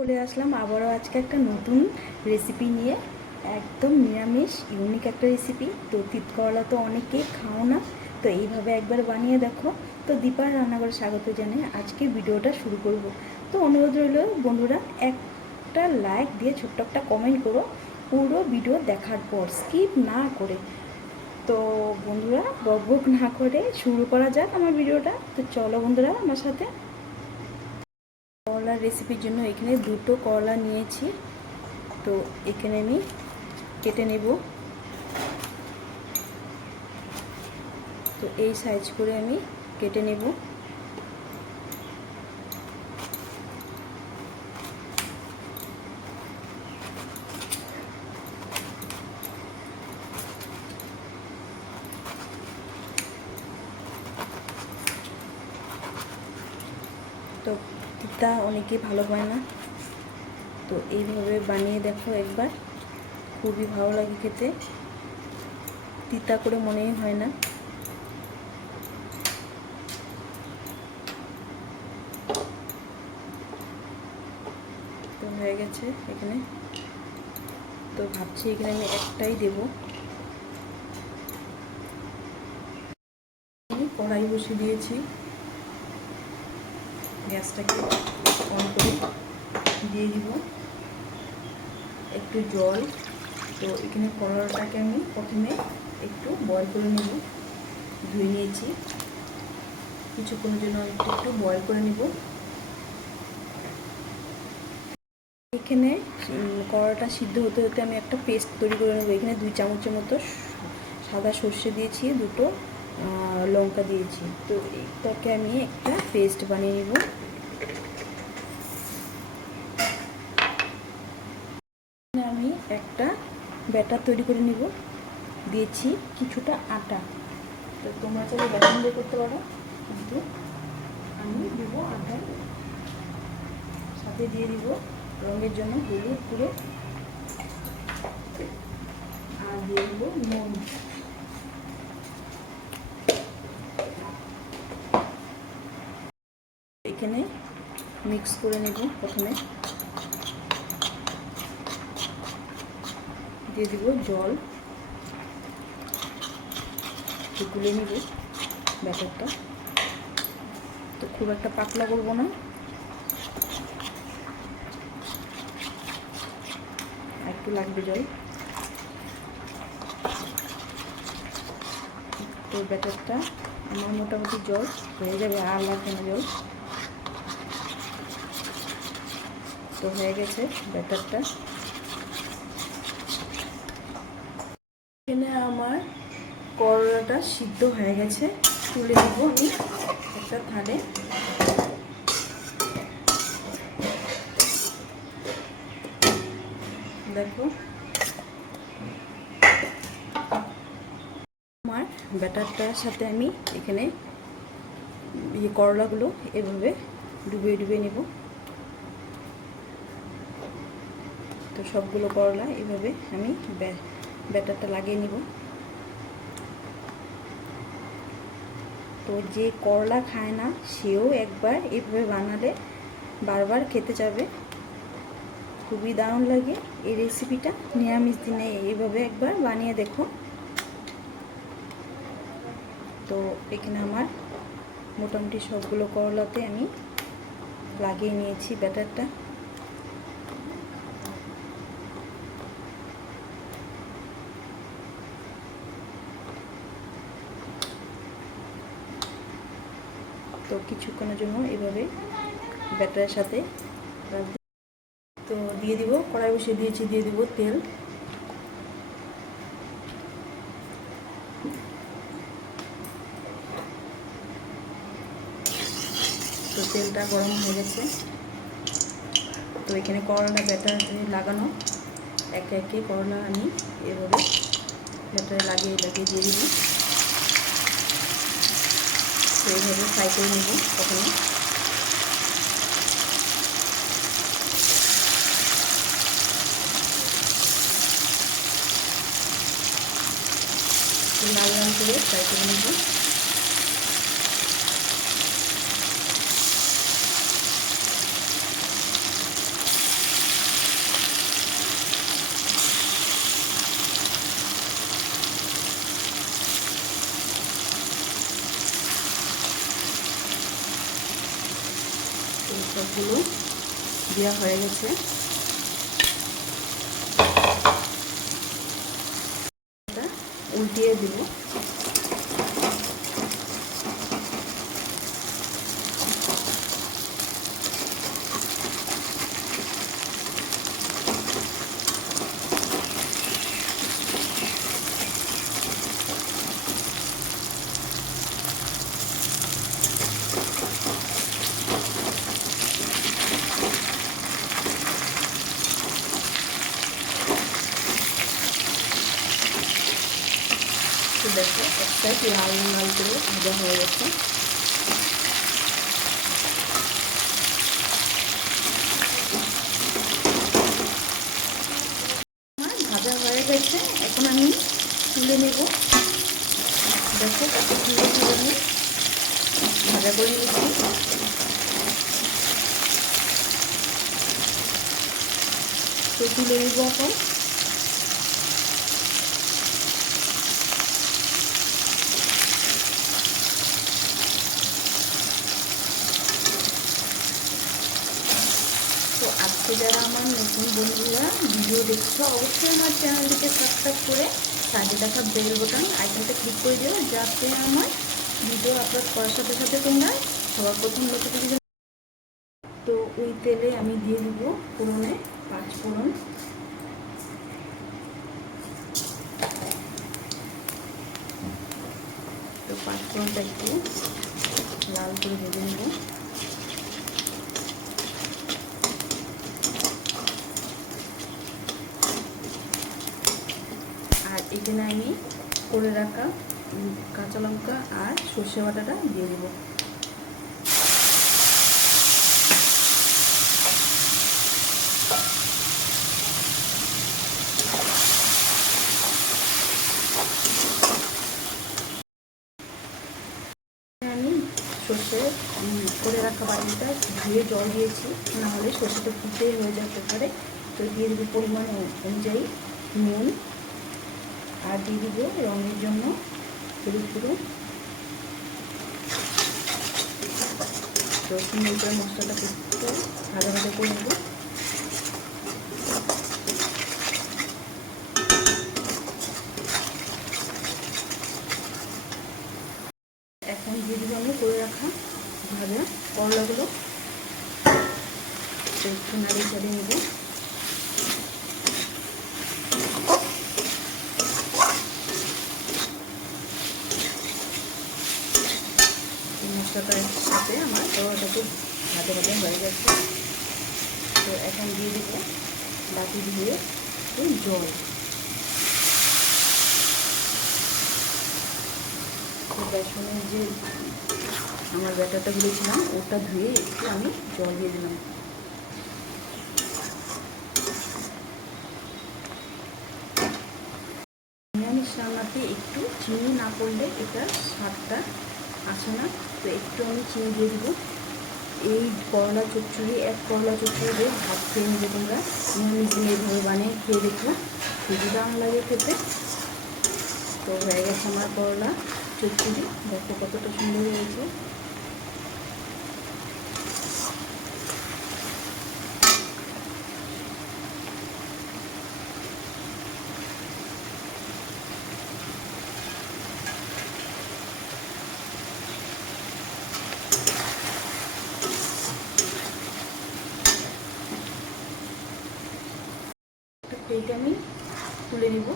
চলে আসলাম। আবারও আজকে একটা নতুন রেসিপি নিয়ে। একদম নিরামিষ ইউনিক একটা রেসিপি তো তিত করলা তো অনেকেই খাও না। তো এইভাবে একবার বানিয়ে দেখো। তো দীপার রান্নাঘরে স্বাগত জানিয়ে আজকে ভিডিওটা শুরু করব। তো অনুরোধ রইল বন্ধুরা, একটা লাইক দিয়ে ছোট্ট একটা কমেন্ট করো। পুরো ভিডিও দেখার পর স্কিপ না করে। তো বন্ধুরা, বকবক না করে শুরু করা যাক আমার ভিডিওটা। তো চলো বন্ধুরা, আমার সাথে করলার রেসিপির জন্য এখানে দুটো করলা নিয়েছি। তো এখানে আমি কেটে নেব। তো এই সাইজ করে আমি কেটে নেব। তো তিতা অনেকে ভালো পায় না। তো এইভাবে বানিয়ে দেখো একবার। খুবই ভালো লাগে খেতে। তিতা করে মনেই হয় না। তো হয়ে গেছে এখানে। তো ভাবছি এখানে আমি একটাই দেব। কড়াই বসিয়ে দিয়েছি। গ্যাসটাকে অন করে দিয়ে দিব। একটু জল। তো এখানে করলাটাকে আমি প্রথমে একটু বয়ল করে নেব। ধুয়ে নিয়েছি। কিছুক্ষণের জন্য একটু একটু বয়ল করে নেব। এখানে করলাটা সিদ্ধ হতে হতে আমি একটা পেস্ট তৈরি করে নেব। এখানে দুই চামচের মতো সাদা সর্ষে দিয়েছি, দুটো লঙ্কা দিয়েছি। তো এটাকে আমি একটা পেস্ট বানিয়ে নেব। আমি একটা ব্যাটার তৈরি করে নিব। দিয়েছি কিছুটা আটা। তো তোমরা চাইলে বেসন দিয়ে করতে পারো। কিন্তু আমি দেবো আটা। সাথে দিয়ে দিব রঙের জন্য হলুদ পুরো আর দিয়ে দিব নুন এখানে মিক্স করে নেব প্রথমে। দিয়ে দিব জল। গুলে নেব ব্যাটারটা। তো খুব একটা পাতলা করব না। একটু লাগবে জল। তো ব্যাটারটা আমার মোটামুটি জল হয়ে যাবে, আর লাগবে না জল। তো হয়ে গেছে ব্যাটারটা। এখানে আমার করলাটা সিদ্ধ হয়ে গেছে। তুলে দেব আমি একটা থালে। দেখো। আমার ব্যাটারটার সাথে আমি এখানে ইয়ে করলাগুলো এভাবে ডুবিয়ে ডুবিয়ে নেব। তো সবগুলো করলা এভাবে আমি ব্যাটারটা লাগিয়ে নিব। তো যে করলা খায় না, সেও একবার এভাবে বানালে বারবার খেতে যাবে। খুবই দারুণ লাগে এই রেসিপিটা নিরামিষ দিনে এইভাবে একবার বানিয়ে দেখো। তো এখানে আমার মোটামুটি সবগুলো করলাতে আমি লাগিয়ে নিয়েছি ব্যাটারটা। তো কিছুক্ষণের জন্য এভাবে ব্যাটারের সাথে তো দিয়ে দিব, কড়াই বসিয়ে দিয়েছি, দিয়ে দিব তেল। তো তেলটা গরম হয়ে গেছে। তো এখানে করলা ব্যাটার লাগানো। একে একে করলা আমি এভাবে ব্যাটারে লাগিয়ে লাগিয়ে দিয়ে দিব তো এইভাবে ফ্রাই করে নেব প্রথমে লাল লাল করে ফ্রাই করে নেব সবগুলো দেওয়া হয়ে গেছে। উল্টিয়ে দিব। দেখো একটা লাল লাল করে ভাজা হয়ে গেছে। আমার ভাজা হয়ে গেছে। এখন আমি তুলে নেব। দেখো কত সুন্দর করে আমি ভাজা করে নিয়েছি তো তুলে নেব এখন। তো যারা আমার নতুন বন্ধুরা, ভিডিও দেখছ, অবশ্যই আমার চ্যানেলটিকে সাবস্ক্রাইব করে সাইডে দেখা বেল বোতাম আইকনটা ক্লিক করে দিও, যাতে আমার ভিডিও আপলোড করার সাথে সাথে তোমরা সবার প্রথম নোটিফিকেশন তো ওই তেলে আমি দিয়ে দিব ফোড়নে পাঁচ ফোড়ন। তো পাঁচ ফোড়নটা একটু লাল করে ভেজে নেব আর এখানে আমি করে রাখা কাঁচা লঙ্কা আর সর্ষে বাটাটা দিয়ে দেবো। সর্ষে করে রাখা বাটিটা ধুয়ে জল দিয়েছি, নাহলে সর্ষেটা ফুটে হয়ে যেতে পারে। তো দিয়ে দেবো পরিমাণ অনুযায়ী নুন আর দিয়ে দিব রঙের জন্য হলুদ গুঁড়ো। তো সুন্দর মশলাটা একটু ভাজা ভাজা করে নেব। এখন দিয়ে দিব আমি করে রাখা ভাজা করলাগুলো। একটু নাড়িয়ে চালিয়ে নেব এই মশলাটার সাথে আমার পরোটা খুব ভাজা ভাজা হয়ে গেছে। তো এখন দিয়ে দিব বাটি দিয়ে জল। বেসনের যে আমার ব্যাটারটা গুলেছিলাম ওটা ধুয়ে একটু আমি জল দিয়ে দিলাম। নিরামিষ রান্নাতে একটু চিনি না করলে এটা স্বাদটা আসে না। তো একটু আমি চিনি দিয়ে দেবো। এই করলা চচ্চড়ি, এক করলা চচ্চড়ি দিয়ে ভাত খেয়ে নেবে তোমরা। নিজে এইভাবে বানিয়ে খেয়ে দেখলাম খুবই দাম লাগে খেতে। তো হয়ে গেছে আমার করলা চচ্চড়ি। দেখো কতটা সুন্দর হয়েছে একটা প্লেটে আমি তুলে নেব।